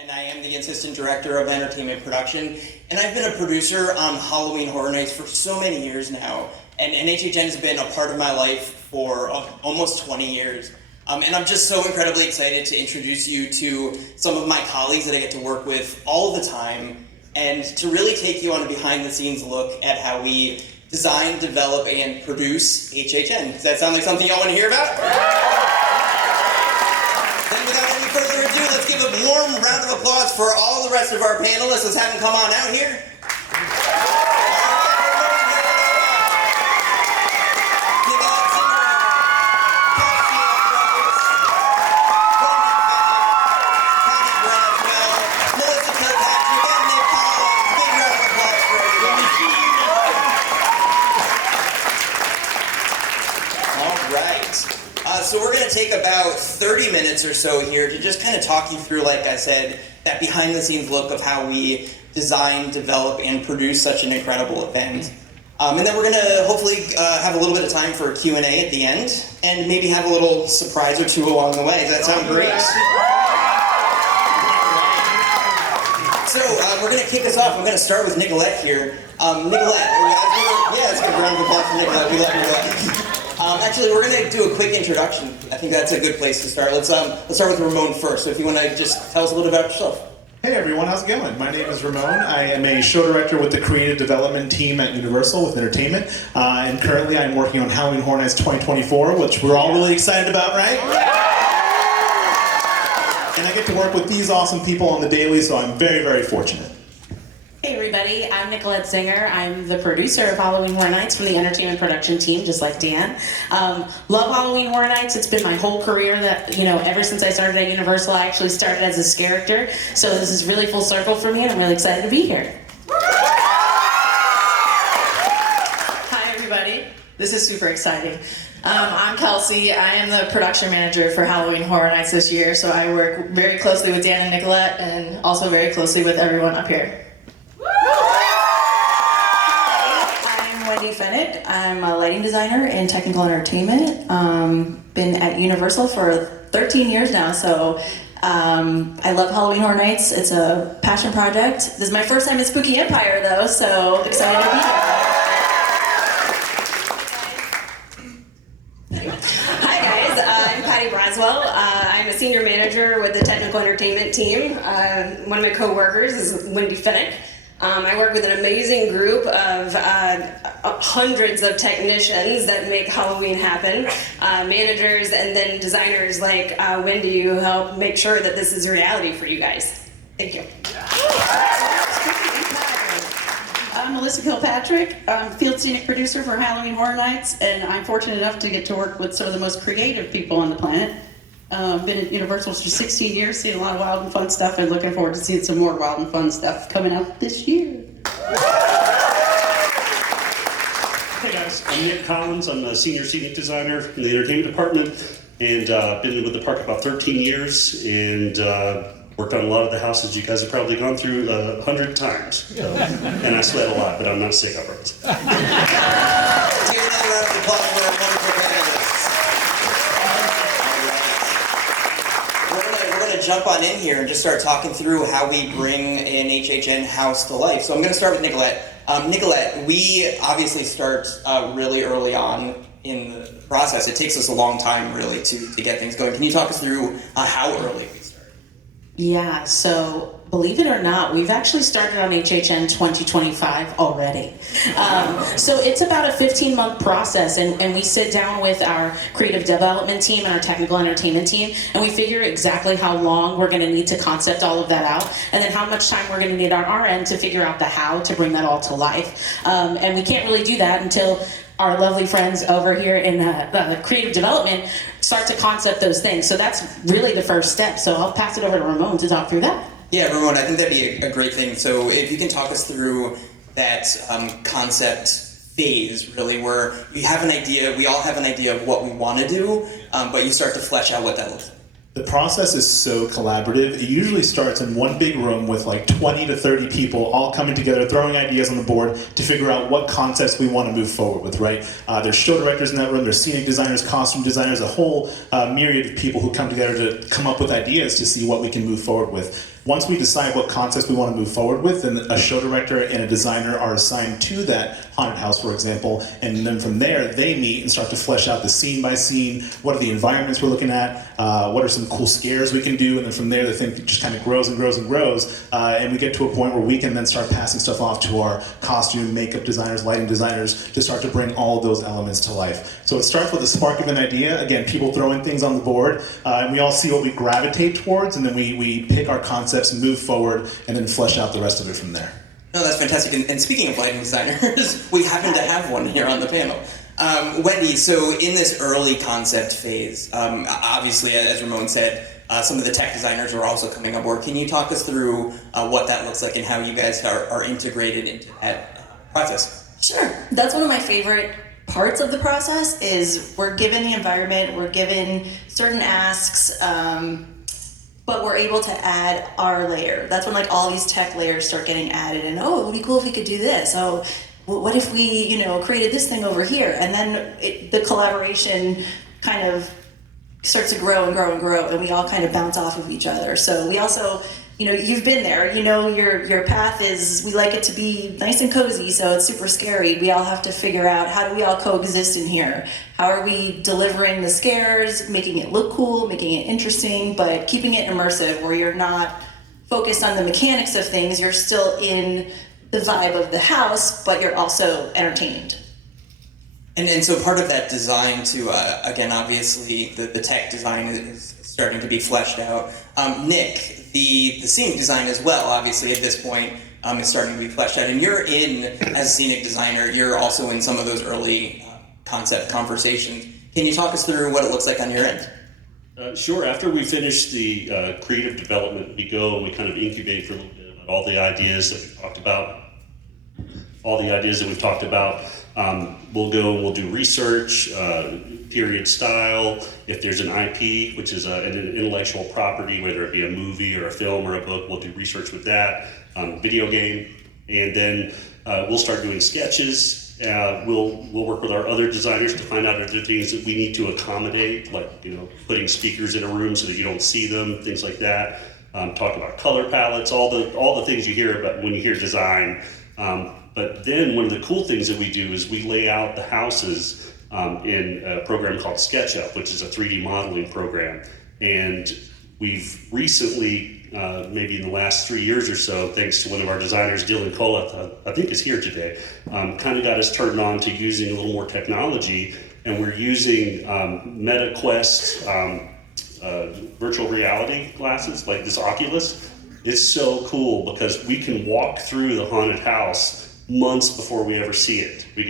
and I am the Assistant Director of Entertainment Production. And I've been a producer on Halloween Horror Nights for so many years now. And HHN has been a part of my life for almost 20 years. And I'm just so incredibly excited to introduce you to some of my colleagues that I get to work with all the time, and to really take you on a behind-the-scenes look at how we design, develop, and produce HHN. Does that sound like something y'all want to hear about? Then without any further ado, let's give a warm round of applause for all the rest of our panelists. Let's have them come on out here. So we're going to take about 30 minutes or so here to just kind of talk you through, like I said, that behind-the-scenes look of how we design, develop, and produce such an incredible event. And then we're going to hopefully have a little bit of time for a Q&A at the end, and maybe have a little surprise or two along the way. Does that sound great? So we're going to kick us off. I'm going to start with Nicolette here. Nicolette, yeah, let's give a round of applause for Nicolette. We love Nicolette. Actually, we're going to do a quick introduction. I think that's a good place to start. Let's start with Ramon first. So if you want to just tell us a little bit about yourself. Hey everyone, how's it going? My name is Ramon. I am a show director with the creative development team at Universal with entertainment. And currently I'm working on Halloween Horror Nights 2024, which we're all really excited about, right? And I get to work with these awesome people on the daily, so I'm very, very fortunate. Hey everybody, I'm Nicolette Singer. I'm the producer of Halloween Horror Nights from the entertainment production team, just like Dan. Love Halloween Horror Nights. It's been my whole career that, ever since I started at Universal. I actually started as a character, so this is really full circle for me, and I'm really excited to be here. Hi everybody, this is super exciting. I'm Kelsey. I am the production manager for Halloween Horror Nights this year, so I work very closely with Dan and Nicolette, and also very closely with everyone up here. I'm Wendy Fennick. I'm a lighting designer in technical entertainment. Been at Universal for 13 years now, so I love Halloween Horror Nights. It's a passion project. This is my first time in Spooky Empire though, so excited to be here. Hi guys, I'm Patty Braswell. I'm a senior manager with the technical entertainment team. One of my co-workers is Wendy Fennick. I work with an amazing group of hundreds of technicians that make Halloween happen, managers and then designers like Wendy who help make sure that this is a reality for you guys. Thank you. I'm Melissa Kilpatrick. I'm field scenic producer for Halloween Horror Nights, and I'm fortunate enough to get to work with some of the most creative people on the planet. Been at Universal for 16 years, seen a lot of wild and fun stuff, and looking forward to seeing some more wild and fun stuff coming out this year. Hey guys, I'm Nick Collins. I'm a senior scenic designer in the entertainment department, and been with the park about 13 years, and worked on a lot of the houses you guys have probably gone through 100 times. And I sweat a lot, but I'm not sick of it. Let's give another round of applause for our wonderful panelists. We're going to jump on in here and just start talking through how we bring an HHN house to life. So I'm going to start with Nicolette. Nicolette, we obviously start really early on in the process. It takes us a long time, really, to get things going. Can you talk us through how early we start? Yeah, so believe it or not, we've actually started on HHN 2025 already. So it's about a 15-month process, and we sit down with our creative development team and our technical entertainment team, and we figure exactly how long we're going to need to concept all of that out, and then how much time we're going to need on our end to figure out the how to bring that all to life. And we can't really do that until our lovely friends over here in creative development start to concept those things. So that's really the first step. So I'll pass it over to Ramon to talk through that. Yeah, Ramon, I think that'd be a great thing. So if you can talk us through that concept phase, really, where you have an idea, we all have an idea of what we want to do, but you start to flesh out what that looks like. The process is so collaborative. It usually starts in one big room with like 20 to 30 people all coming together, throwing ideas on the board to figure out what concepts we want to move forward with, right? There's show directors in that room, there's scenic designers, costume designers, a whole myriad of people who come together to come up with ideas to see what we can move forward with. Once we decide what concepts we want to move forward with, then a show director and a designer are assigned to that haunted house, for example, and then from there they meet and start to flesh out the scene by scene. What are the environments we're looking at? What are some cool scares we can do? And then from there the thing just kind of grows and grows and grows, and we get to a point where we can then start passing stuff off to our costume, makeup designers, lighting designers to start to bring all of those elements to life. So it starts with a spark of an idea, again, people throwing things on the board, and we all see what we gravitate towards, and then we pick our concepts, move forward, and then flesh out the rest of it from there. No, that's fantastic. And speaking of lighting designers, we happen to have one here on the panel. Wendy, so in this early concept phase, obviously, as Ramon said, some of the tech designers are also coming on board. Can you talk us through what that looks like and how you guys are integrated into that process? Sure. That's one of my favorite parts of the process is we're given the environment, we're given certain asks, but we're able to add our layer. That's when like all these tech layers start getting added and oh, it would be cool if we could do this. Oh, what if we, created this thing over here? And then the collaboration kind of starts to grow and grow and grow, and we all kind of bounce off of each other. So we also, you've been there, your path is, we like it to be nice and cozy, so it's super scary. We all have to figure out, how do we all coexist in here? How are we delivering the scares, making it look cool, making it interesting, but keeping it immersive where you're not focused on the mechanics of things, you're still in the vibe of the house, but you're also entertained. And so part of that design to, again, obviously the tech design is starting to be fleshed out. Nick, the scenic design as well, obviously at this point, is starting to be fleshed out. And you're in, as a scenic designer, you're also in some of those early concept conversations. Can you talk us through what it looks like on your end? Sure. After we finish the creative development, we go and we kind of incubate for a little bit about all the ideas that we've talked about. We'll go and we'll do research, period style. If there's an IP, which is an intellectual property, whether it be a movie or a film or a book, we'll do research with that. Video game, and then we'll start doing sketches. We'll work with our other designers to find out if there are things that we need to accommodate, like putting speakers in a room so that you don't see them, things like that. Talk about color palettes, all the things you hear about when you hear design. But then one of the cool things that we do is we lay out the houses in a program called SketchUp, which is a 3D modeling program. And we've recently, maybe in the last 3 years or so, thanks to one of our designers, Dylan Kola, I think is here today, kind of got us turned on to using a little more technology. And we're using MetaQuest virtual reality glasses, like this Oculus. It's so cool because we can walk through the haunted house months before we ever see it. We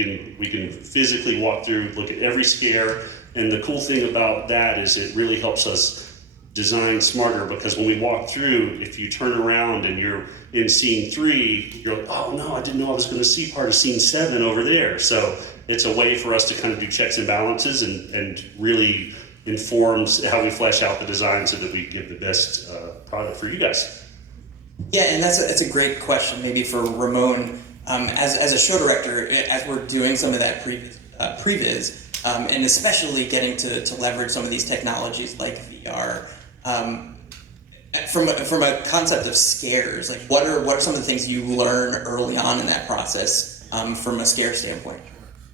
can physically walk through, look at every scare, and the cool thing about that is it really helps us design smarter, because when we walk through, if you turn around and you're in scene 3, you're like, oh no, I didn't know I was going to see part of scene 7 over there. So it's a way for us to kind of do checks and balances and really informs how we flesh out the design so that we give the best product for you guys. Yeah, and that's a great question maybe for Ramon. As a show director, as we're doing some of that previs, and especially getting to leverage some of these technologies like VR, from a concept of scares, like what are some of the things you learn early on in that process from a scare standpoint?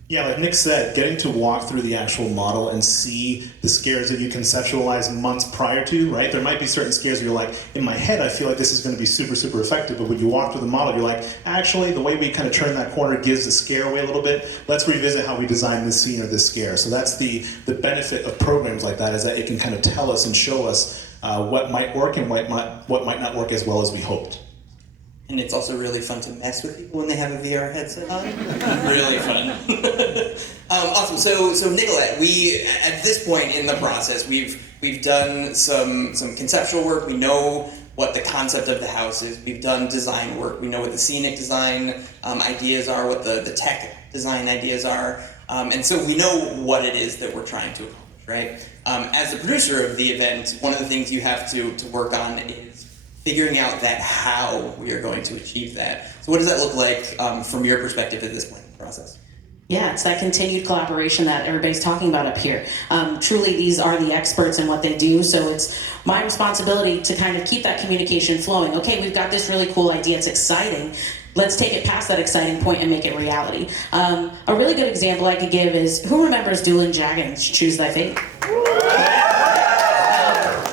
Yeah, like Nick said, getting to walk through the actual model and see the scares that you conceptualize months prior to, right? There might be certain scares where you're like, in my head, I feel like this is going to be super, super effective, but when you walk through the model, you're like, actually, the way we kind of turn that corner gives the scare away a little bit. Let's revisit how we design this scene or this scare. So that's the benefit of programs like that, is that it can kind of tell us and show us what might work and what might not work as well as we hoped. And it's also really fun to mess with people when they have a VR headset on. Really fun. Awesome. So Nicolette, we at this point in the process, we've done some conceptual work. We know what the concept of the house is. We've done design work. We know what the scenic design ideas are, what the tech design ideas are, and so we know what it is that we're trying to accomplish, right? As the producer of the event, one of the things you have to work on is figuring out that how we are going to achieve that. So what does that look like from your perspective at this point in the process? Yeah, it's that continued collaboration that everybody's talking about up here. Truly, these are the experts in what they do, so it's my responsibility to kind of keep that communication flowing. Okay, we've got this really cool idea, it's exciting. Let's take it past that exciting point and make it reality. A really good example I could give is, who remembers Doolin Jaggins' Choose Thy Fate?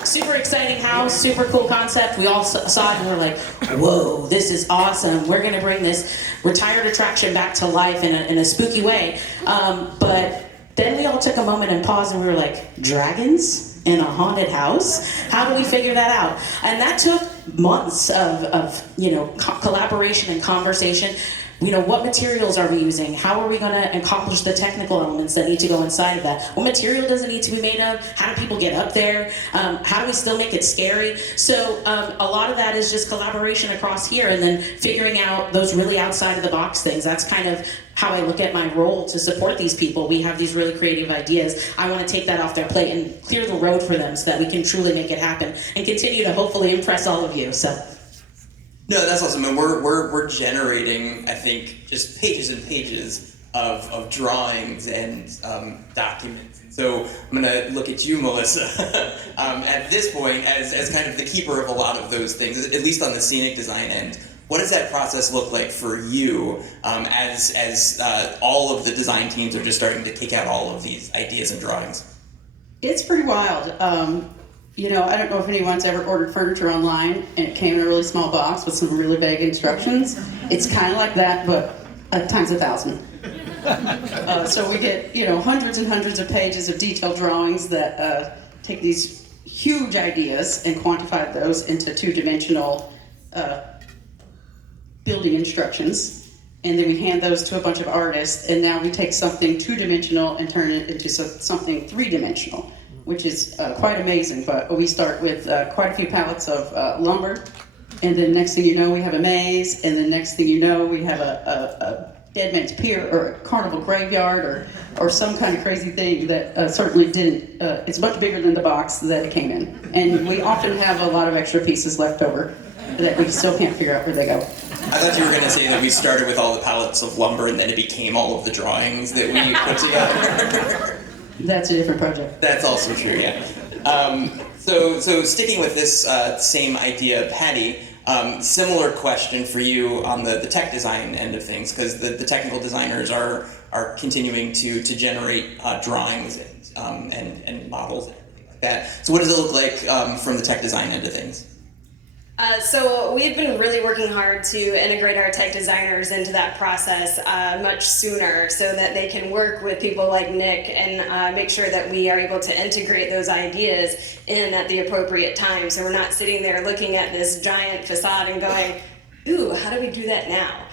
Super exciting house, super cool concept. We all saw it and we're like, whoa, this is awesome. We're gonna bring this retired attraction back to life in a spooky way. But then we all took a moment and paused and we were like, dragons in a haunted house? How do we figure that out? And that took months of collaboration and conversation. What materials are we using? How are we going to accomplish the technical elements that need to go inside of that? What material does it need to be made of? How do people get up there? How do we still make it scary? So a lot of that is just collaboration across here, and then figuring out those really outside of the box things. That's kind of how I look at my role to support these people. We have these really creative ideas. I want to take that off their plate and clear the road for them so that we can truly make it happen and continue to hopefully impress all of you. So. No, that's awesome. And we're generating, I think, just pages and pages of drawings and documents. And so I'm going to look at you, Melissa, at this point as kind of the keeper of a lot of those things, at least on the scenic design end. What does that process look like for you as all of the design teams are just starting to kick out all of these ideas and drawings? It's pretty wild. I don't know if anyone's ever ordered furniture online and it came in a really small box with some really vague instructions. It's kind of like that, but times 1,000. So we get, hundreds and hundreds of pages of detailed drawings that take these huge ideas and quantify those into two-dimensional building instructions. And then we hand those to a bunch of artists, and now we take something two-dimensional and turn it into something three-dimensional, which is quite amazing. But we start with quite a few pallets of lumber, and then next thing you know, we have a maze, and then next thing you know, we have a Dead Man's Pier or a carnival graveyard or some kind of crazy thing that certainly didn't, it's much bigger than the box that it came in. And we often have a lot of extra pieces left over that we still can't figure out where they go. I thought you were going to say that we started with all the pallets of lumber and then it became all of the drawings that we put together. That's a different project. That's also true, yeah. So sticking with this same idea, Patty, similar question for you on the tech design end of things, because the technical designers are continuing to generate drawings and models and everything like that. So what does it look like from the tech design end of things? So we've been really working hard to integrate our tech designers into that process much sooner so that they can work with people like Nick and make sure that we are able to integrate those ideas in at the appropriate time. So we're not sitting there looking at this giant facade and going, ooh, how do we do that now?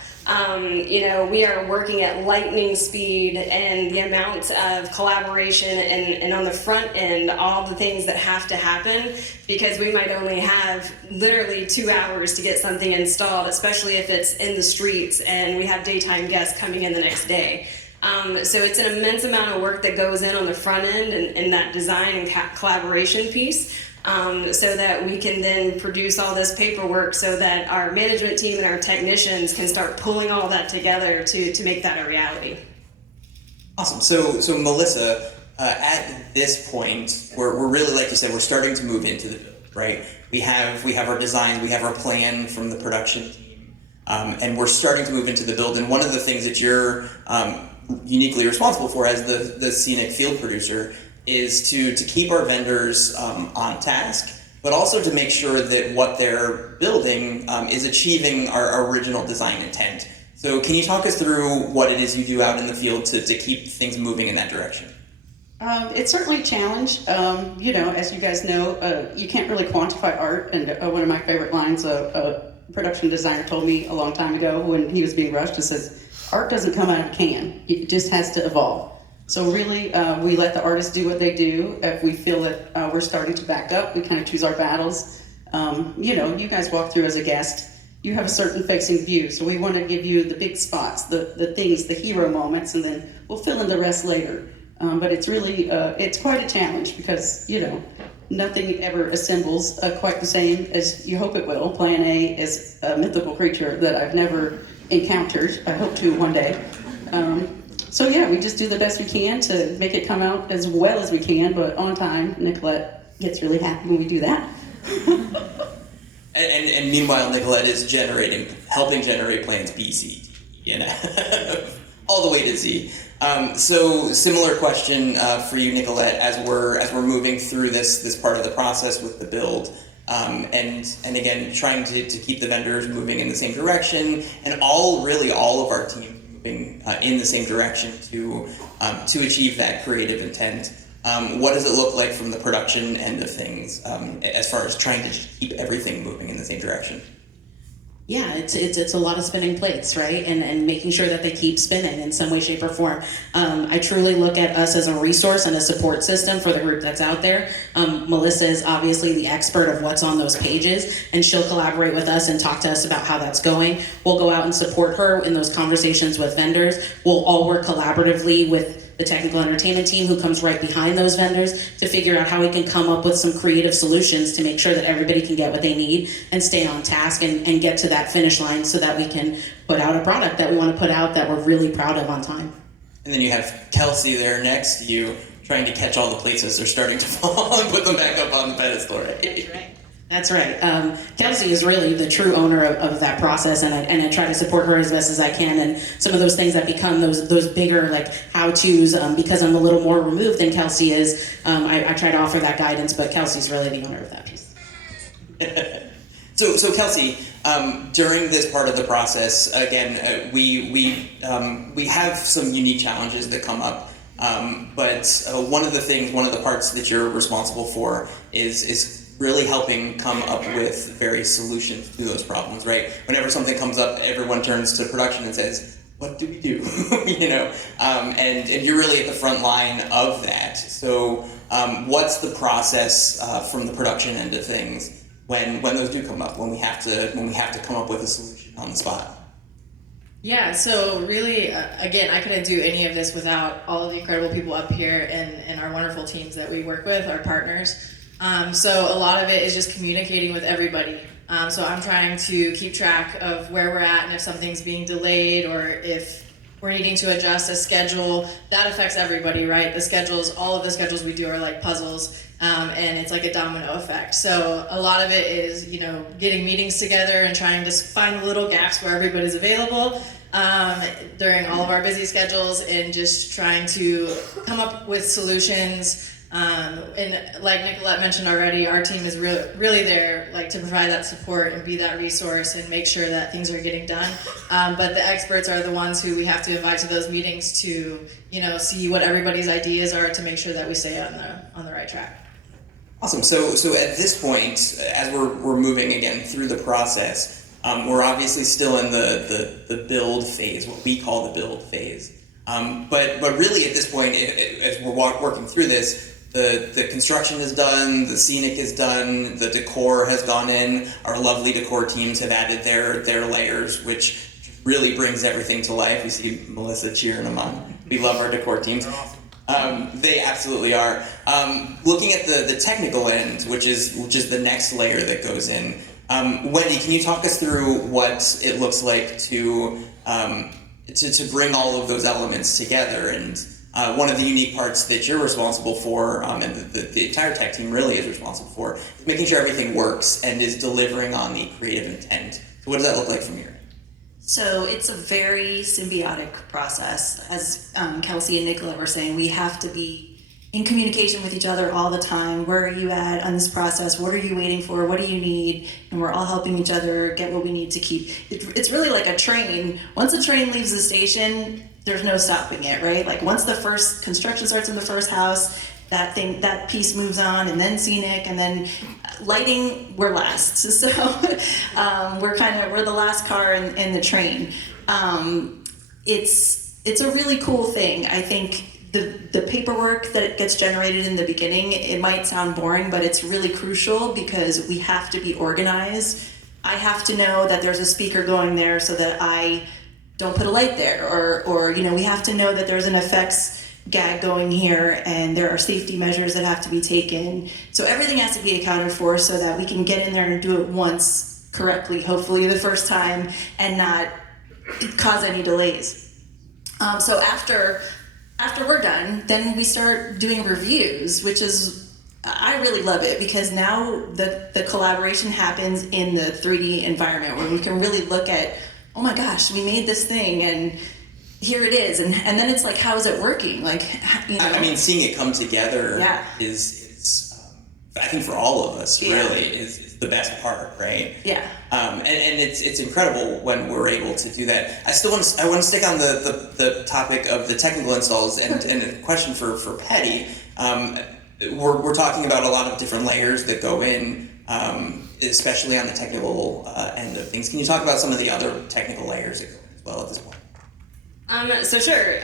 We are working at lightning speed, and the amount of collaboration and on the front end, all the things that have to happen, because we might only have literally 2 hours to get something installed, especially if it's in the streets and we have daytime guests coming in the next day. So it's an immense amount of work that goes in on the front end and that design and collaboration piece. So that we can then produce all this paperwork so that our management team and our technicians can start pulling all that together to make that a reality. Awesome. So Melissa, at this point, we're really, like you said, we're starting to move into the build, right? We have our designs, we have our plan from the production team, and we're starting to move into the build. And one of the things that you're uniquely responsible for as the scenic field producer is to keep our vendors on task, but also to make sure that what they're building is achieving our original design intent. So can you talk us through what it is you do out in the field to keep things moving in that direction? It's certainly a challenge. As you guys know, you can't really quantify art, and one of my favorite lines a production designer told me a long time ago when he was being rushed, he says, art doesn't come out of a can, it just has to evolve. So really, we let the artists do what they do. If we feel that we're starting to back up, we kind of choose our battles. You guys walk through as a guest, you have a certain facing view. So we want to give you the big spots, the things, the hero moments, and then we'll fill in the rest later. But it's really, it's quite a challenge because, nothing ever assembles quite the same as you hope it will. Plan A is a mythical creature that I've never encountered. I hope to one day. So yeah, we just do the best we can to make it come out as well as we can, but on time. Nicolette gets really happy when we do that. And meanwhile, Nicolette is helping generate plans B, C, D, all the way to Z. So similar question for you, Nicolette, as we're moving through this part of the process with the build, and again trying to keep the vendors moving in the same direction, and all of our team moving in the same direction to achieve that creative intent. What does it look like from the production end of things, as far as trying to just keep everything moving in the same direction? Yeah, it's a lot of spinning plates, right? And making sure that they keep spinning in some way, shape, or form. I truly look at us as a resource and a support system for the group that's out there. Melissa is obviously the expert of what's on those pages, and she'll collaborate with us and talk to us about how that's going. We'll go out and support her in those conversations with vendors. We'll all work collaboratively with the technical entertainment team, who comes right behind those vendors, to figure out how we can come up with some creative solutions to make sure that everybody can get what they need and stay on task and get to that finish line, so that we can put out a product that we want to put out that we're really proud of on time. And then you have Kelsey there next to you, trying to catch all the plates as they're starting to fall and put them back up on the pedestal, right? That's right. Kelsey is really the true owner of that process, and I try to support her as best as I can. And some of those things that become those bigger like how-tos, because I'm a little more removed than Kelsey is, I try to offer that guidance, but Kelsey's really the owner of that piece. So Kelsey, during this part of the process, again, we have some unique challenges that come up. But one of the parts that you're responsible for is really helping come up with various solutions to those problems, right? Whenever something comes up, everyone turns to production and says, what do we do? And you're really at the front line of that. So what's the process from the production end of things when those do come up, when we have to come up with a solution on the spot? Yeah, so really, again, I couldn't do any of this without all of the incredible people up here and our wonderful teams that we work with, our partners. So a lot of it is just communicating with everybody. So I'm trying to keep track of where we're at, and if something's being delayed or if we're needing to adjust a schedule. That affects everybody, right? All of the schedules we do are like puzzles, and it's like a domino effect. So a lot of it is, getting meetings together and trying to find the little gaps where everybody's available during all of our busy schedules, and just trying to come up with solutions. And like Nicolette mentioned already, our team is really there, to provide that support and be that resource and make sure that things are getting done. But the experts are the ones who we have to invite to those meetings to, see what everybody's ideas are to make sure that we stay on the right track. Awesome. So at this point, as we're moving again through the process, we're obviously still in the build phase, what we call the build phase. But really at this point, as we're working through this, the construction is done, the scenic is done, the decor has gone in. Our lovely decor teams have added their layers, which really brings everything to life. We see Melissa cheering them on. We love our decor teams. They absolutely are. Looking at the technical end, which is the next layer that goes in. Wendy, can you talk us through what it looks like to bring all of those elements together? And one of the unique parts that you're responsible for, and the entire tech team really is responsible for, is making sure everything works and is delivering on the creative intent. So what does that look like from here? So it's a very symbiotic process. As Kelsey and Nicolette were saying, we have to be in communication with each other all the time. Where are you at on this process? What are you waiting for? What do you need? And we're all helping each other get what we need to keep. It's really like a train. Once a train leaves the station, there's no stopping it, right? Once the first construction starts in the first house, that piece moves on, and then scenic, and then lighting, we're last. So we're the last car in the train. It's a really cool thing. I think the paperwork that gets generated in the beginning, it might sound boring, but it's really crucial because we have to be organized. I have to know that there's a speaker going there so that I don't put a light there, or we have to know that there's an effects gag going here, and there are safety measures that have to be taken. So everything has to be accounted for so that we can get in there and do it once correctly, hopefully the first time, and not cause any delays. So after we're done, then we start doing reviews, which is, I really love it because now the collaboration happens in the 3D environment where we can really look at, oh my gosh, we made this thing and here it is, and then it's like, how is it working? Like, you know. I mean, seeing it come together Yeah. is I think for all of us Yeah. really is the best part, right? Yeah. And it's incredible when we're able to do that. I want to stick on the topic of the technical installs and a question for Patty. We're talking about a lot of different layers that go in, especially on the technical end of things. Can you talk about some of the other technical layers that go in as well at this point? So sure.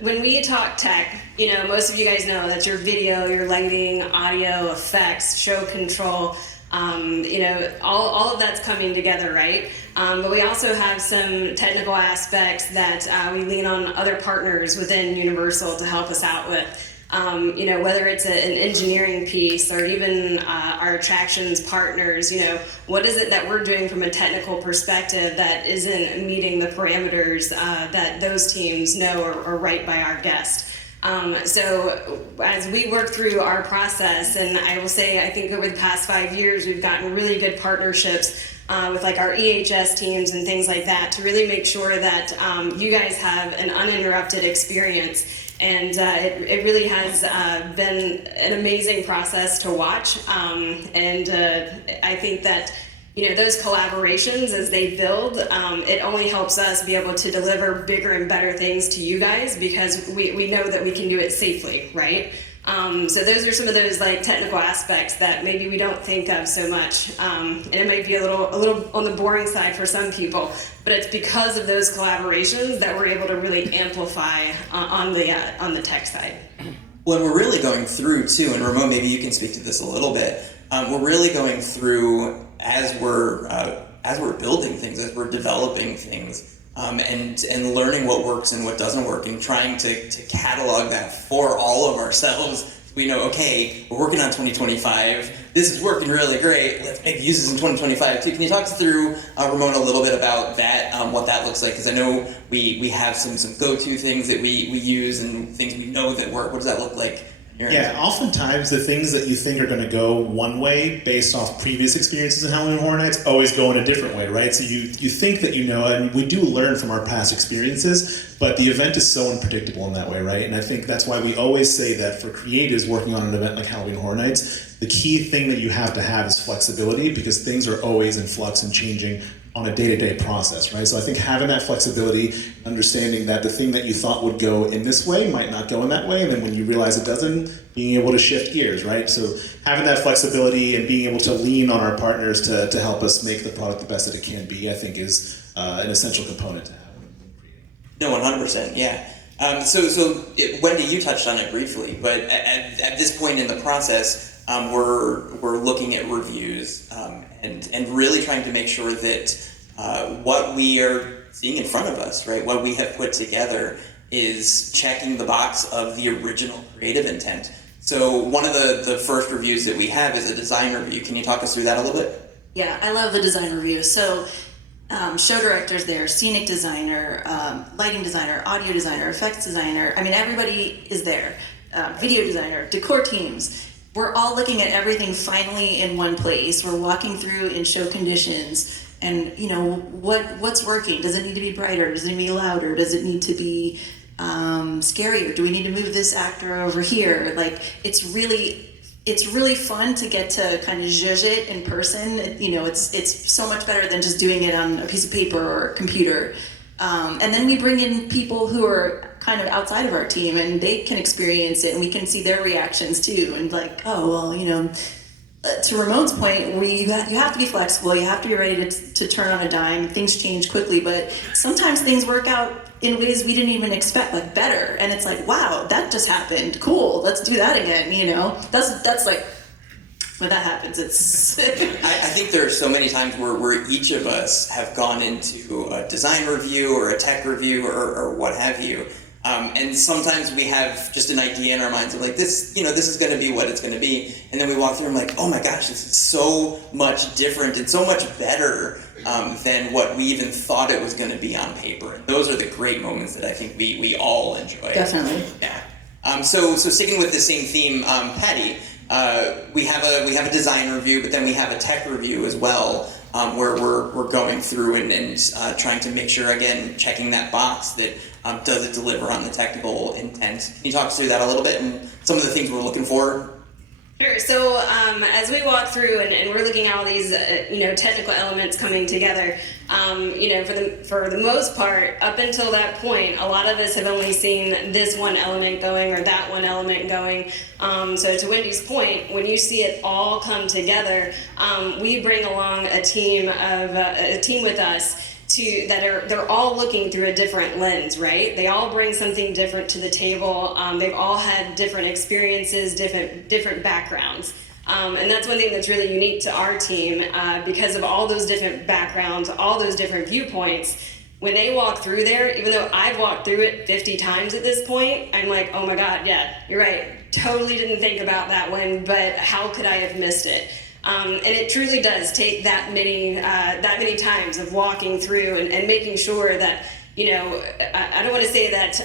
When we talk tech, you know, most of you guys know that's your video, your lighting, audio, effects, show control. You know, all of that's coming together, right? But we also have some technical aspects that we lean on other partners within Universal to help us out with. You know, whether it's an engineering piece or even our attractions partners, you know, what is it that we're doing from a technical perspective that isn't meeting the parameters that those teams know are right by our guest? So as we work through our process, and I will say, I think over the past 5 years, we've gotten really good partnerships with like our EHS teams and things like that to really make sure that you guys have an uninterrupted experience. And it really has been an amazing process to watch. And I think that, you know, those collaborations as they build, it only helps us be able to deliver bigger and better things to you guys because we know that we can do it safely, right? So those are some of those like technical aspects that maybe we don't think of so much, and it might be a little on the boring side for some people, but it's because of those collaborations that we're able to really amplify on the tech side. Well, we're really going through too, and Ramon, maybe you can speak to this a little bit. We're really going through as we're building things, as we're developing things. And learning what works and what doesn't work and trying to catalog that for all of ourselves. We know, okay, we're working on 2025. This is working really great. Let's make uses in 2025 too. Can you talk us through, Ramon, a little bit about that, what that looks like? Because I know we have some go-to things that we use and things we know that work. What does that look like? Yeah, oftentimes the things that you think are going to go one way based off previous experiences in Halloween Horror Nights always go in a different way, right? So you think that you know, and we do learn from our past experiences, but the event is so unpredictable in that way, right? And I think that's why we always say that for creatives working on an event like Halloween Horror Nights, the key thing that you have to have is flexibility because things are always in flux and changing on a day-to-day process, right? So I think having that flexibility, understanding that the thing that you thought would go in this way might not go in that way, and then when you realize it doesn't, being able to shift gears, right? So having that flexibility and being able to lean on our partners to help us make the product the best that it can be, I think is an essential component to have when creating. No, 100%, yeah. Wendy, you touched on it briefly, but at this point in the process, we're looking at reviews and really trying to make sure that what we are seeing in front of us, right, what we have put together is checking the box of the original creative intent. So one of the first reviews that we have is a design review. Can you talk us through that a little bit? Yeah, I love the design review. So show directors there, scenic designer, lighting designer, audio designer, effects designer. I mean, everybody is there. Video designer, decor teams. We're all looking at everything finally in one place. We're walking through in show conditions and, you know, what's working? Does it need to be brighter? Does it need to be louder? Does it need to be scarier? Do we need to move this actor over here? Like, it's really fun to get to kind of zhuzh it in person. You know, it's so much better than just doing it on a piece of paper or a computer. And then we bring in people who are kind of outside of our team and they can experience it and we can see their reactions too. And like, oh, well, you know, to Ramon's point, you have to be flexible, you have to be ready to turn on a dime. Things change quickly, but sometimes things work out in ways we didn't even expect, like better. And it's like, wow, that just happened. Cool, let's do that again, you know? That's like, when that happens, it's... I think there are so many times where each of us have gone into a design review or a tech review or what have you. And sometimes we have just an idea in our minds of like, this is going to be what it's going to be. And then we walk through and I'm like, oh my gosh, this is so much different and so much better than what we even thought it was going to be on paper. And those are the great moments that I think we all enjoy. Definitely. Yeah. So sticking with the same theme, Patty, we have a design review, but then we have a tech review as well, where we're going through and trying to make sure, again, checking that box that does it deliver on the technical intent. Can you talk us through that a little bit and some of the things we're looking for? Sure. So as we walk through and we're looking at all these, technical elements coming together, for the most part, up until that point, a lot of us have only seen this one element going or that one element going. So to Wendy's point, when you see it all come together, we bring along a team with us. They're all looking through a different lens, right? They all bring something different to the table. They've all had different experiences, different backgrounds. And that's one thing that's really unique to our team, because of all those different backgrounds, all those different viewpoints. When they walk through there, even though I've walked through it 50 times at this point, I'm like, oh my God, yeah, you're right. Totally didn't think about that one, but how could I have missed it? And it truly does take that many times of walking through and making sure that, I don't want to say that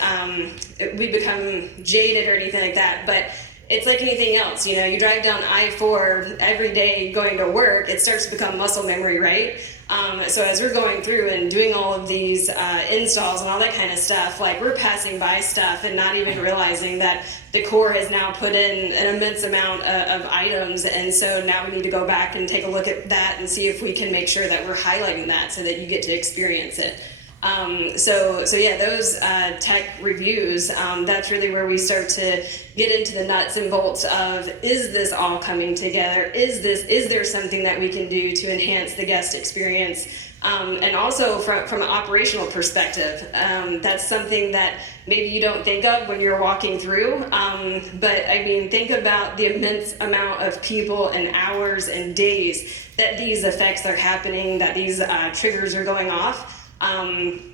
we become jaded or anything like that, but it's like anything else. You drive down I-4 every day going to work, it starts to become muscle memory, right? So as we're going through and doing all of these installs and all that kind of stuff, like we're passing by stuff and not even realizing that decor has now put in an immense amount of items, and so now we need to go back and take a look at that and see if we can make sure that we're highlighting that so that you get to experience it. So yeah, those tech reviews, that's really where we start to get into the nuts and bolts of, is this all coming together? Is there something that we can do to enhance the guest experience? And also from an operational perspective, that's something that maybe you don't think of when you're walking through. But I mean, think about the immense amount of people and hours and days that these effects are happening, that these triggers are going off.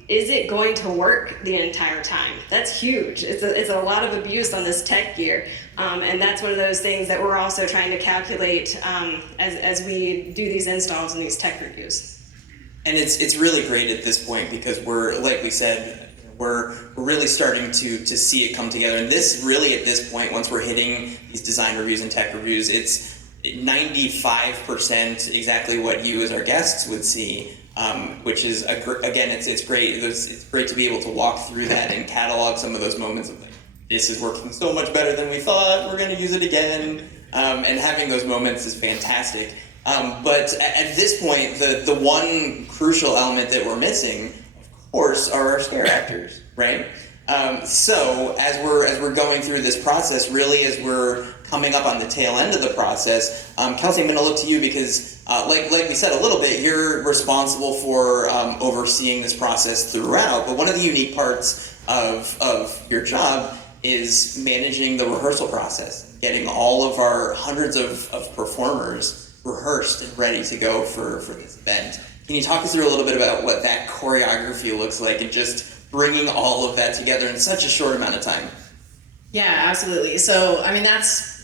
Is it going to work the entire time? That's huge. It's a lot of abuse on this tech gear. And that's one of those things that we're also trying to calculate as we do these installs and these tech reviews. And it's really great at this point because we're, like we said, we're really starting to see it come together. And this really, at this point, once we're hitting these design reviews and tech reviews, it's 95% exactly what you as our guests would see. Which is again, it's great. It's great to be able to walk through that and catalog some of those moments of like, this is working so much better than we thought. We're going to use it again, and having those moments is fantastic. But at this point, the one crucial element that we're missing, of course, are our scare actors, right? So as we're going through this process, really as we're coming up on the tail end of the process, Kelsey, I'm going to look to you because, like we said a little bit, you're responsible for overseeing this process throughout. But one of the unique parts of your job is managing the rehearsal process, getting all of our hundreds of performers rehearsed and ready to go for this event. Can you talk us through a little bit about what that choreography looks like and just bringing all of that together in such a short amount of time? Yeah, absolutely. So, I mean, that's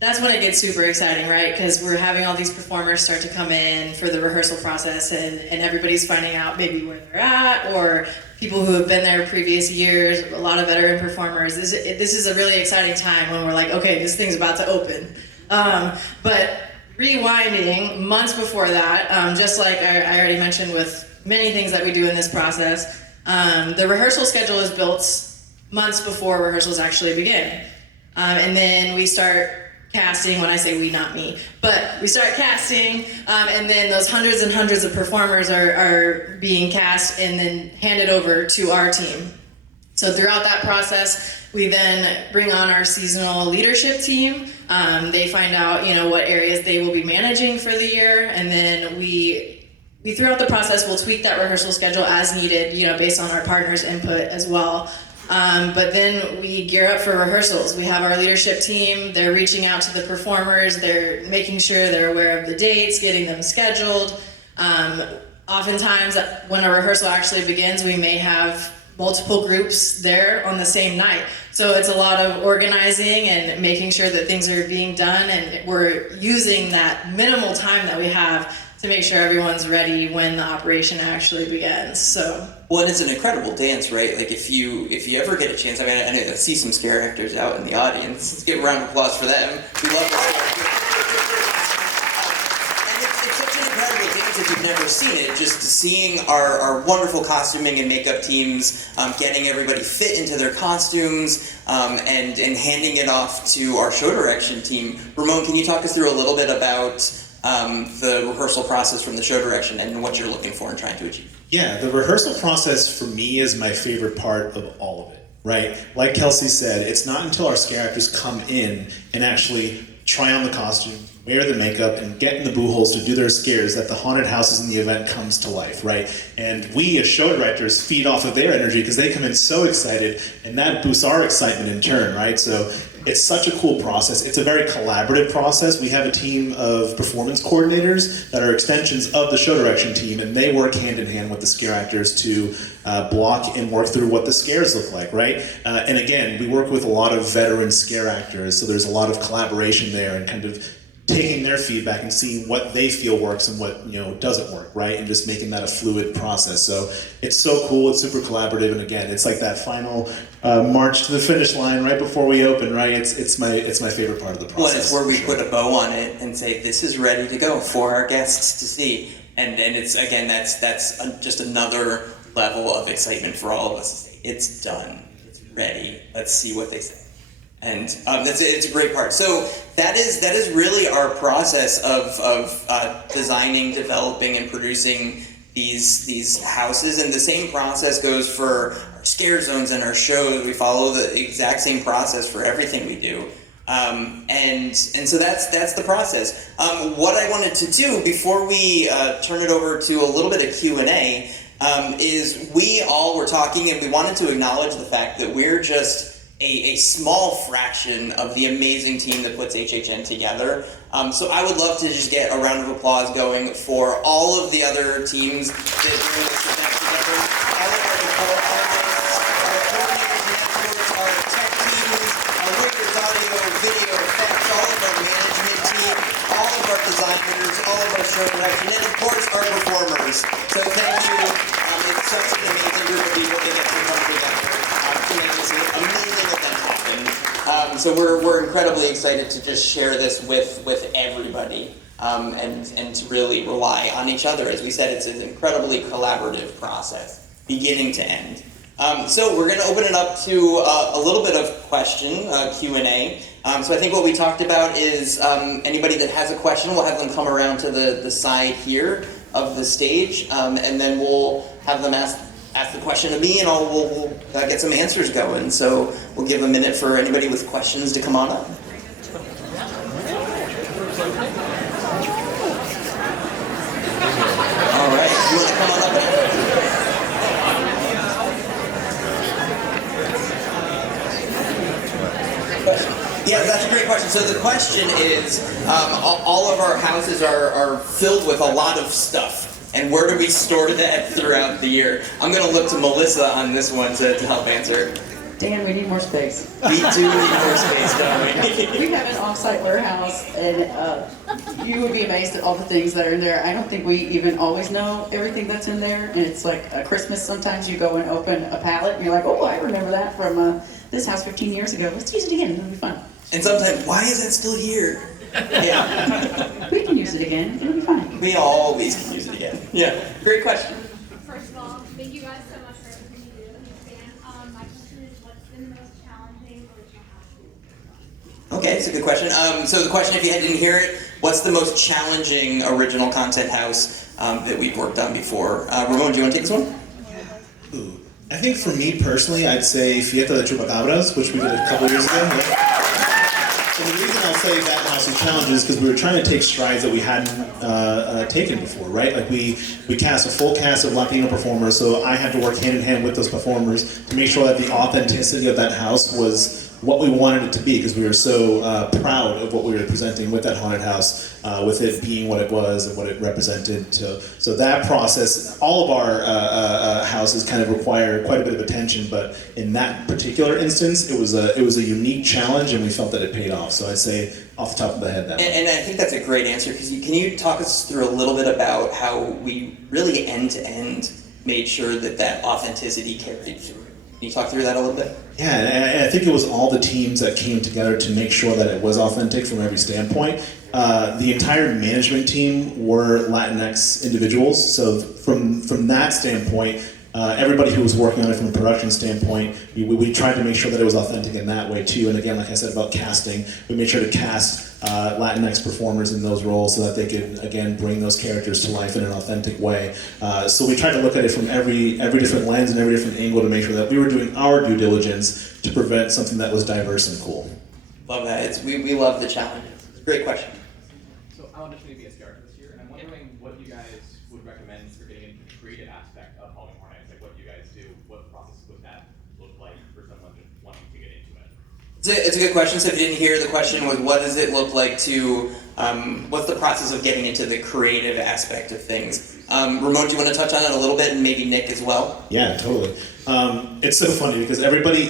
when it gets super exciting, right? Because we're having all these performers start to come in for the rehearsal process, and everybody's finding out maybe where they're at, or people who have been there previous years, a lot of veteran performers. This is a really exciting time when we're like, okay, this thing's about to open. But rewinding months before that, just like I already mentioned with many things that we do in this process, the rehearsal schedule is built months before rehearsals actually begin. And then we start casting, when I say we, not me, but we start casting, and then those hundreds and hundreds of performers are being cast and then handed over to our team. So throughout that process, we then bring on our seasonal leadership team. They find out, what areas they will be managing for the year, and then we throughout the process will tweak that rehearsal schedule as needed, based on our partners' input as well. But then we gear up for rehearsals. We have our leadership team. They're reaching out to the performers. They're making sure they're aware of the dates, getting them scheduled. Oftentimes, when a rehearsal actually begins, we may have multiple groups there on the same night. So it's a lot of organizing and making sure that things are being done, and we're using that minimal time that we have to make sure everyone's ready when the operation actually begins. So. Well, and it's an incredible dance, right? Like if you ever get a chance, I mean, I know I see some scare actors out in the audience. Let's give a round of applause for them. We love the scare actors. And it's such an incredible dance if you've never seen it. Just seeing our wonderful costuming and makeup teams getting everybody fit into their costumes and handing it off to our show direction team. Ramon, can you talk us through a little bit about the rehearsal process from the show direction and what you're looking for and trying to achieve? Yeah, the rehearsal process for me is my favorite part of all of it, right? Like Kelsey said, it's not until our scare actors come in and actually try on the costume, wear the makeup, and get in the boo holes to do their scares that the haunted houses in the event comes to life, right? And we as show directors feed off of their energy because they come in so excited, and that boosts our excitement in turn, right? So it's such a cool process. It's a very collaborative process. We have a team of performance coordinators that are extensions of the show direction team, and they work hand in hand with the scare actors to block and work through what the scares look like, right? And again, we work with a lot of veteran scare actors, so there's a lot of collaboration there and kind of taking their feedback and seeing what they feel works and what doesn't work, right? And just making that a fluid process. So it's so cool, it's super collaborative, and again, it's like that final march to the finish line right before we open, right? It's my favorite part of the process. Well, it's where we put a bow on it and say, this is ready to go for our guests to see. And it's, again, that's just another level of excitement for all of us. It's done, it's ready, let's see what they say. And it's a great part. So that is really our process of designing, developing, and producing these houses. And the same process goes for our scare zones and our shows. We follow the exact same process for everything we do. And so that's the process. What I wanted to do before we turn it over to a little bit of Q&A is we all were talking, and we wanted to acknowledge the fact that we're just a small fraction of the amazing team that puts HHN together. So I would love to just get a round of applause going for all of the other teams that bring this event together. All of our decor artists, our coordinators and experts, our tech teams, our writers, audio, video, effects, all of our management team, all of our designers, all of our show direction, and of course our performers. So thank you. It's such an amazing group of people that get to come together to make this amazing event happen. So we're incredibly excited to just share this with everybody and to really rely on each other. As we said, it's an incredibly collaborative process, beginning to end. So we're going to open it up to a little bit of question, Q&A. So I think what we talked about is anybody that has a question, we'll have them come around to the side here of the stage, and then we'll have them ask the question of me, and we'll get some answers going. So we'll give a minute for anybody with questions to come on up. All right, you want to come on up? Yeah, that's a great question. So the question is, all of our houses are filled with a lot of stuff. And where do we store that throughout the year? I'm going to look to Melissa on this one to help answer. Dan, we need more space. We do need more space, don't we? We have an off-site warehouse, and you would be amazed at all the things that are in there. I don't think we even always know everything that's in there. And it's like Christmas, sometimes you go and open a pallet, and you're like, oh, I remember that from this house 15 years ago. Let's use it again, it'll be fun. And sometimes, why is that still here? Yeah. We can use it again, it'll be fine. We always can use it again. Yeah, great question. First of all, thank you guys so much for everything you do. I'm a fan. My question is, what's been the most challenging original house? Okay, it's a good question. So the question, if you didn't hear it, what's the most challenging original content house that we've worked on before? Ramon, do you want to take this one? Ooh. I think for me personally, I'd say Fiesta de Chupacabras, which we did a couple years ago. Yeah. So the reason I'll say that house was challenging is because we were trying to take strides that we hadn't taken before, right? Like we cast a full cast of Latino performers, so I had to work hand in hand with those performers to make sure that the authenticity of that house was what we wanted it to be, because we were so proud of what we were presenting with that haunted house, with it being what it was and what it represented. So that process, all of our houses kind of require quite a bit of attention, but in that particular instance, it was a unique challenge, and we felt that it paid off. So I'd say off the top of the head that one. And I think that's a great answer, because can you talk us through a little bit about how we really end-to-end made sure that authenticity carried through? Can you talk through that a little bit? Yeah, and I think it was all the teams that came together to make sure that it was authentic from every standpoint. The entire management team were Latinx individuals, so from that standpoint, everybody who was working on it from a production standpoint, we tried to make sure that it was authentic in that way too. And again, like I said about casting, we made sure to cast Latinx performers in those roles so that they could, again, bring those characters to life in an authentic way. So we tried to look at it from every different lens and every different angle to make sure that we were doing our due diligence to prevent something that was diverse and cool. Love that. We love the challenges. It's a great question. So I auditioned to be a scare this year, and I'm wondering what you guys would recommend for getting into the creative aspect of Halloween Horror Nights. Like, what do you guys do? What process would that look like for someone just wanting to get into it? It's a good question. So if you didn't hear, the question was, what does it look like to, what's the process of getting into the creative aspect of things? Ramon, do you want to touch on it a little bit, and maybe Nick as well? Yeah, totally. It's so funny because everybody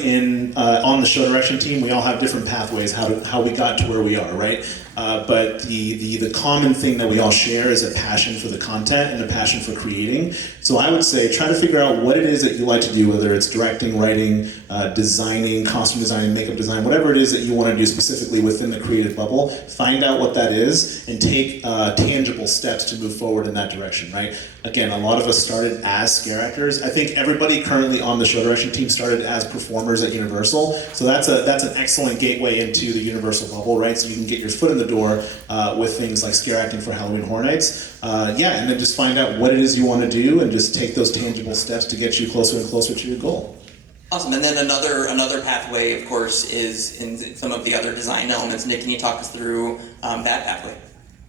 on the show direction team, we all have different pathways how we got to where we are, right? But the common thing that we all share is a passion for the content and a passion for creating. So I would say try to figure out what it is that you like to do, whether it's directing, writing, designing, costume design, makeup design, whatever it is that you want to do specifically within the creative bubble. Find out what that is and take tangible steps to move forward in that direction, right? Again, a lot of us started as scare actors. I think everybody currently on the show direction team started as performers at Universal. So that's an excellent gateway into the Universal bubble, right? So you can get your foot in the door with things like scare acting for Halloween Horror Nights. Yeah, and then just find out what it is you want to do and just take those tangible steps to get you closer and closer to your goal. Awesome. And then another pathway, of course, is in some of the other design elements. Nick, can you talk us through that pathway?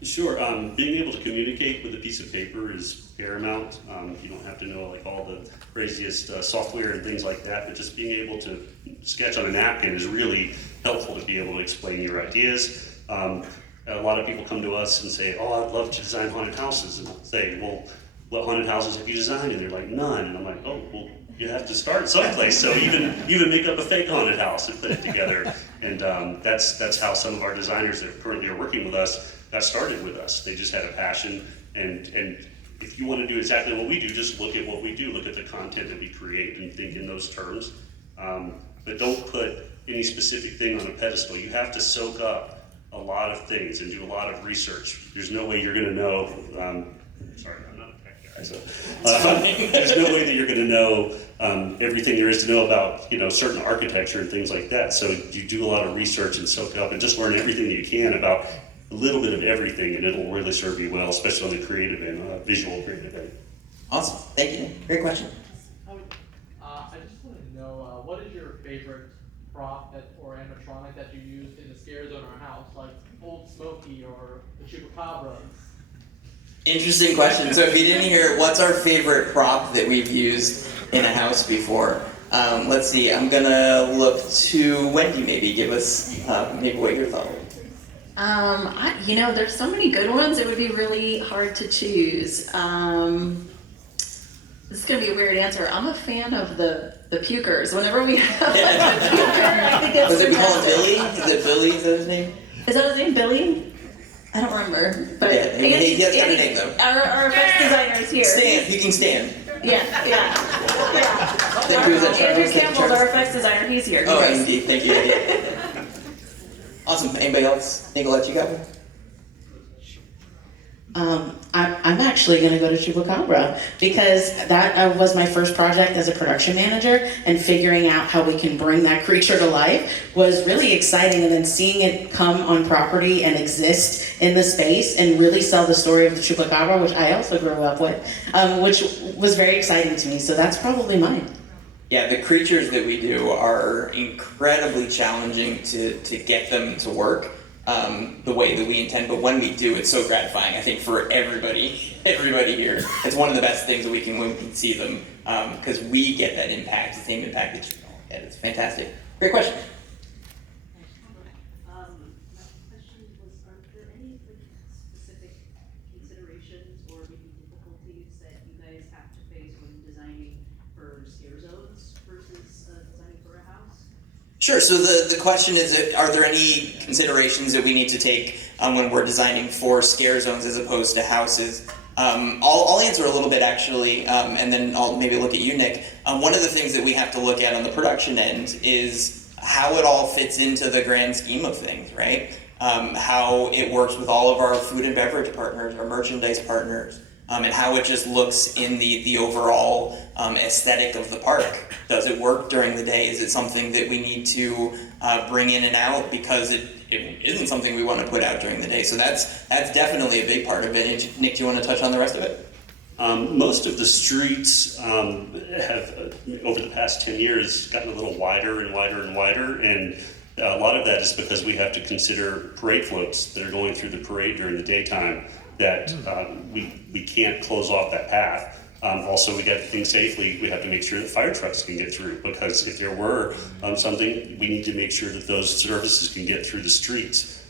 Sure. Being able to communicate with a piece of paper is paramount. You don't have to know like all the craziest software and things like that, but just being able to sketch on a napkin is really helpful to be able to explain your ideas. A lot of people come to us and say, "Oh, I'd love to design haunted houses," and I'll say, "Well, what haunted houses have you designed?" And they're like, "None." And I'm like, "Oh, well, you have to start someplace." So even make up a fake haunted house and put it together. And that's how some of our designers that currently are working with us got started with us. They just had a passion, and if you want to do exactly what we do, just look at what we do. Look at the content that we create and think in those terms. But don't put any specific thing on a pedestal. You have to soak up a lot of things and do a lot of research. There's no way you're going to know. Sorry, I'm not a tech guy, so there's no way that you're going to know everything there is to know about certain architecture and things like that. So you do a lot of research and soak up and just learn everything that you can about a little bit of everything, and it'll really serve you well, especially on the creative and visual creative end. Awesome. Thank you. Great question. I just want to know, what is your favorite prop or animatronic that you used in the scare zone or house, like Old Smoky or the Chupacabras? Interesting question. So if you didn't hear, what's our favorite prop that we've used in a house before? Let's see. I'm gonna look to Wendy. Maybe give us maybe what your thought was. There's so many good ones. It would be really hard to choose. This is gonna be a weird answer. I'm a fan of the pukers. Whenever we have a puker, I think it's Was it we call him fantastic. Billy? Is it Billy? Is that his name? Is that his name, Billy? I don't remember. But Yeah, he has got a name though. Our effects designer is here. Stan. He can stand. Yeah. Thank you. Andrew Campbell's our effects designer. He's here. Oh, Yes. indeed. Thank you. Andy. Awesome. Anybody else? Nicolette, you got one? I'm actually going to go to Chupacabra because that was my first project as a production manager, and figuring out how we can bring that creature to life was really exciting, and then seeing it come on property and exist in the space and really sell the story of the Chupacabra, which I also grew up with, which was very exciting to me. So that's probably mine. Yeah, the creatures that we do are incredibly challenging to get them to work the way that we intend, but when we do, it's so gratifying. I think for everybody here, it's one of the best things that we can see them, because we get that impact, the same impact that you all get. It's fantastic. Great question. for scare zones versus designing for a house? Sure. So the question is, are there any considerations that we need to take when we're designing for scare zones as opposed to houses? I'll answer a little bit actually, and then I'll maybe look at you, Nick. One of the things that we have to look at on the production end is how it all fits into the grand scheme of things, right? How it works with all of our food and beverage partners, our merchandise partners, and how it just looks in the overall aesthetic of the park. Does it work during the day? Is it something that we need to bring in and out because it isn't something we want to put out during the day? So that's definitely a big part of it. And Nick, do you want to touch on the rest of it? Most of the streets have, over the past 10 years, gotten a little wider and wider and wider, and a lot of that is because we have to consider parade floats that are going through the parade during the daytime, that we can't close off that path. Also, we got to think safely. We have to make sure that fire trucks can get through, because if there were something, we need to make sure that those services can get through the streets.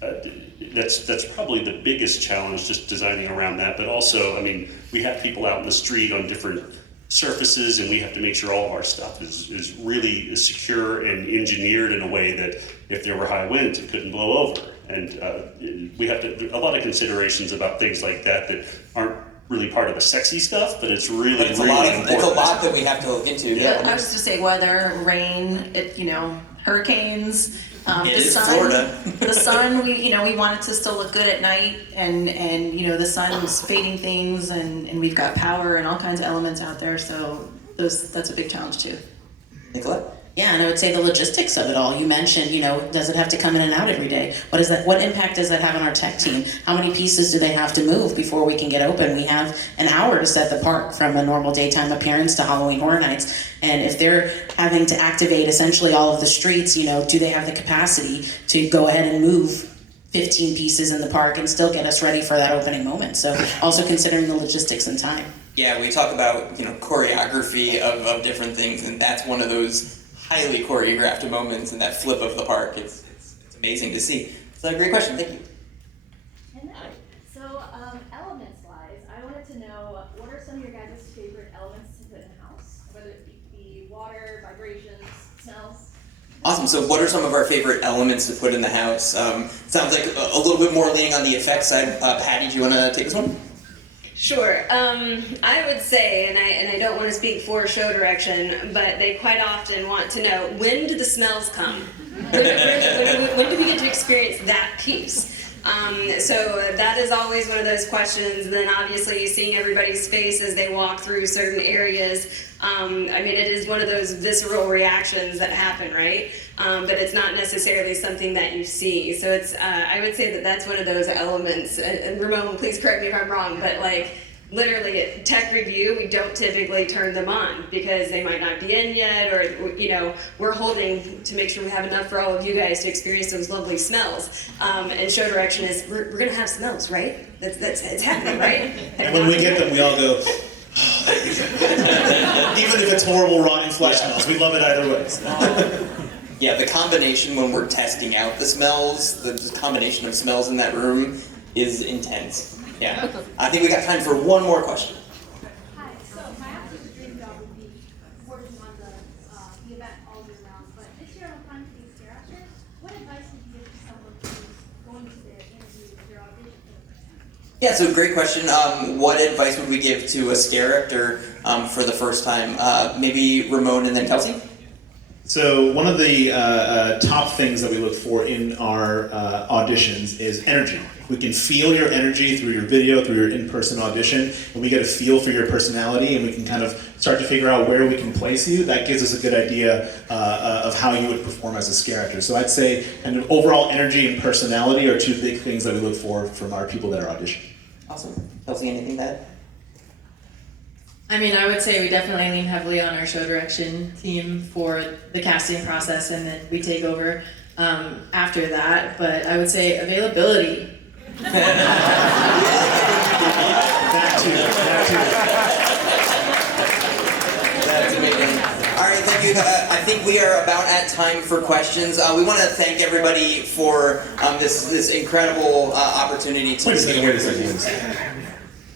That's probably the biggest challenge, just designing around that. But also, I mean, we have people out in the street on different surfaces, and we have to make sure all of our stuff is really secure and engineered in a way that if there were high winds, it couldn't blow over. And we have a lot of considerations about things like that aren't really part of the sexy stuff, but it's really, really important. It's a lot that we have to look into. Yeah, I was just to say weather, rain, hurricanes. It the is sun, Florida. The sun, we want it to still look good at night, and the sun's fading things, and we've got power and all kinds of elements out there, so that's a big challenge too. Nicolette? Yeah, and I would say the logistics of it all. You mentioned, does it have to come in and out every day? What impact does that have on our tech team? How many pieces do they have to move before we can get open? We have an hour to set the park from a normal daytime appearance to Halloween Horror Nights. And if they're having to activate essentially all of the streets, do they have the capacity to go ahead and move 15 pieces in the park and still get us ready for that opening moment? So also considering the logistics and time. Yeah, we talk about, choreography of different things, and that's one of those highly choreographed moments, and that flip of the park. It's amazing to see. It's a great question. Thank you. And then, elements-wise, I wanted to know what are some of your guys' favorite elements to put in a house, whether it be water, vibrations, smells. Awesome. So, what are some of our favorite elements to put in the house? Sounds like a little bit more leaning on the effects side. Patty, do you want to take this one? Sure. I would say, and I don't want to speak for show direction, but they quite often want to know, when do the smells come? When do we get to experience that piece? So that is always one of those questions. And then obviously seeing everybody's face as they walk through certain areas. It is one of those visceral reactions that happen, right? But it's not necessarily something that you see. So it's, I would say that's one of those elements. And Ramon, please correct me if I'm wrong, but literally at tech review, we don't typically turn them on because they might not be in yet, or we're holding to make sure we have enough for all of you guys to experience those lovely smells. And show direction is we're gonna have smells, right? It's happening, right? And when we get them, we all go. Even if it's horrible rotting flesh smells, we love it either way. Yeah, the combination when we're testing out the smells, the combination of smells in that room is intense. Yeah. I think we got time for one more question. Hi, so my absolute dream job would be working on the event all year round, but this year I'm trying to be a scare actor. What advice would you give to someone who's going to their interview with their audition? Yeah, so great question. What advice would we give to a scare actor for the first time? Maybe Ramon and then Kelsey? So one of the top things that we look for in our auditions is energy. We can feel your energy through your video, through your in-person audition, and we get a feel for your personality, and we can kind of start to figure out where we can place you. That gives us a good idea of how you would perform as a scare actor. So I'd say an overall energy and personality are two big things that we look for from our people that are auditioning. Awesome. Kelsey, anything to add? I would say we definitely lean heavily on our show direction team for the casting process, and then we take over after that. But I would say availability. That too. That's amazing. All right, thank you. I think we are about at time for questions. We want to thank everybody for this incredible opportunity to Wait a second.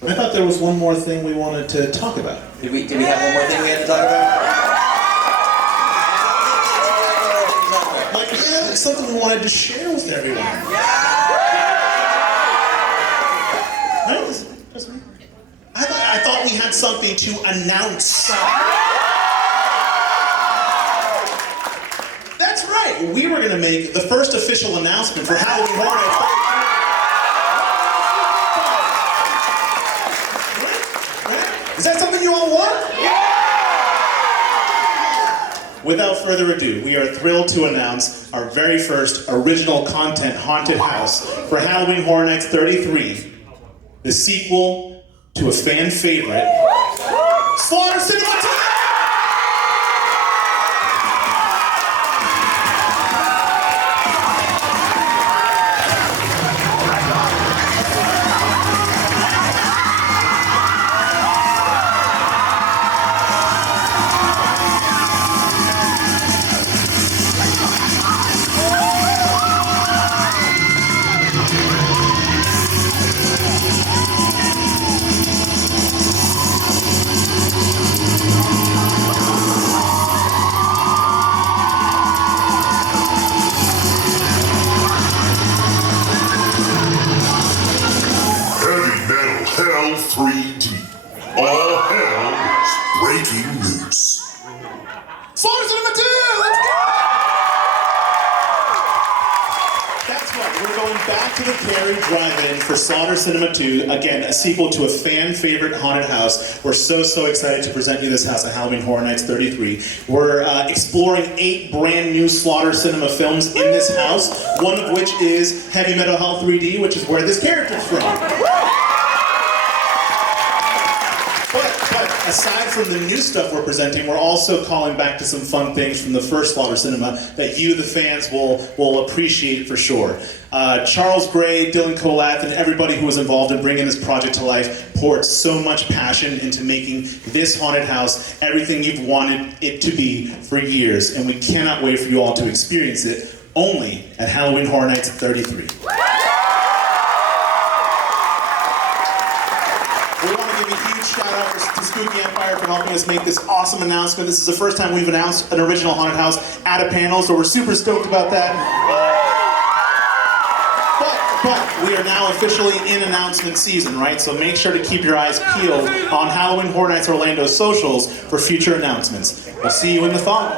I thought there was one more thing we wanted to talk about. Did we have one more thing we had to talk about? Like, yeah, it's something we wanted to share with everyone. No, just me. I thought we had something to announce. That's right. We were going to make the first official announcement for Halloween Horror Nights. Is that something you all want? Without further ado, we are thrilled to announce our very first original content haunted house for Halloween Horror Nights 33, the sequel to a fan favorite, Slaughter Sinema. Hell 3D. All hell is breaking loose. Slaughter Sinema 2! Let's go! That's right, we're going back to the Cary Drive-In for Slaughter Sinema 2. Again, a sequel to a fan favorite haunted house. We're so excited to present you this house at Halloween Horror Nights 33. We're exploring 8 brand new Slaughter Sinema films in this house, one of which is Heavy Metal Hell 3D, which is where this character's from. But aside from the new stuff we're presenting, we're also calling back to some fun things from the first Slaughter Sinema that you, the fans, will appreciate for sure. Charles Gray, Dylan Colath, and everybody who was involved in bringing this project to life poured so much passion into making this haunted house everything you've wanted it to be for years, and we cannot wait for you all to experience it only at Halloween Horror Nights 33. We want to give a huge shout out to Spooky Empire for helping us make this awesome announcement. This is the first time we've announced an original haunted house at a panel, so we're super stoked about that. But we are now officially in announcement season, right? So make sure to keep your eyes peeled on Halloween Horror Nights Orlando's socials for future announcements. We'll see you in the fall.